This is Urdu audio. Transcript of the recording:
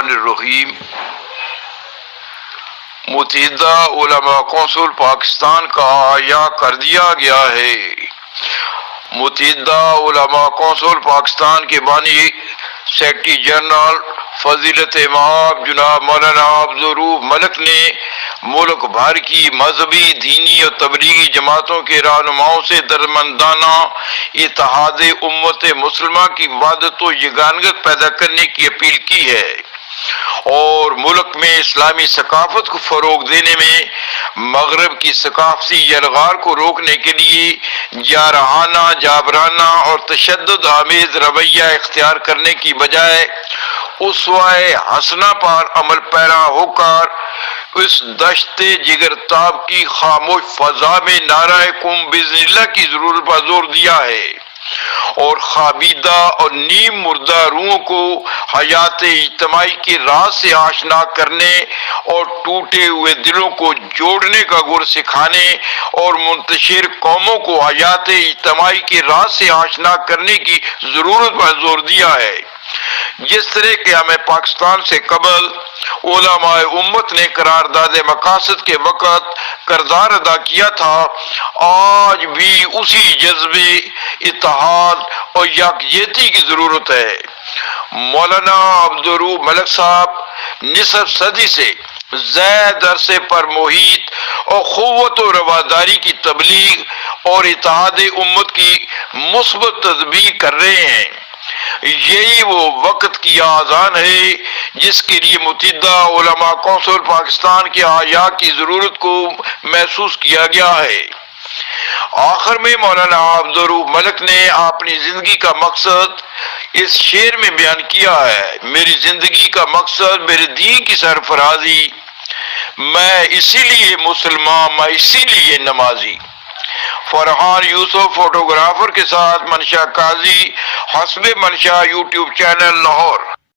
الرحمن الرحیم۔ متحدہ علماء کونسل پاکستان کا احاطہ کر دیا گیا ہے۔ متحدہ علماء کونسل پاکستان کے بانی سیکرٹری جنرل فضیلت مآب جناب مولانا عبدالرؤف ملک نے ملک بھر کی مذہبی، دینی اور تبلیغی جماعتوں کے رہنماؤں سے درمندانہ اتحاد امت مسلمہ کی وحدت و یگانگت پیدا کرنے کی اپیل کی ہے اور ملک میں اسلامی ثقافت کو فروغ دینے میں مغرب کی ثقافتی یلغار کو روکنے کے لیے جارحانہ، جابرانہ اور تشدد آمیز رویہ اختیار کرنے کی بجائے اسوہ حسنہ پر عمل پیرا ہو کر اس دشت جگر تاب کی خاموش فضا میں نعرہ قم بإذن اللہ کی ضرورت پر زور دیا ہے اور خوابیدہ اور نیم مردہ روحوں کو حیات اجتماعی کے راز سے آشنا کرنے اور ٹوٹے ہوئے دلوں کو جوڑنے کا گر سکھانے اور منتشر قوموں کو حیات اجتماعی کے راز سے آشنا کرنے کی ضرورت پر زور دیا ہے۔ جس طرح قیام پاکستان سے قبل علماء امت نے قرارداد مقاصد کے وقت کردار ادا کیا تھا، آج بھی اسی جذبے، اتحاد اور یکجہتی کی ضرورت ہے۔ مولانا عبدالرؤف ملک صاحب نصف صدی سے زائد عرصے پر محیط اور قوت و رواداری کی تبلیغ اور اتحاد امت کی مثبت تدبیر کر رہے ہیں۔ یہی وہ وقت کی آذان ہے جس کے لیے متحدہ علماء کونسل پاکستان کے احیا کی ضرورت کو محسوس کیا گیا ہے۔ آخر میں مولانا عبدالرؤف ملک نے اپنی زندگی کا مقصد اس شعر میں بیان کیا ہے: میری زندگی کا مقصد میرے دین کی سرفرازی، میں اسی لیے مسلمان، میں اسی لیے نمازی۔ فرحان یوسف فوٹوگرافر کے ساتھ منشا قاضی، حسب منشا یوٹیوب چینل لاہور۔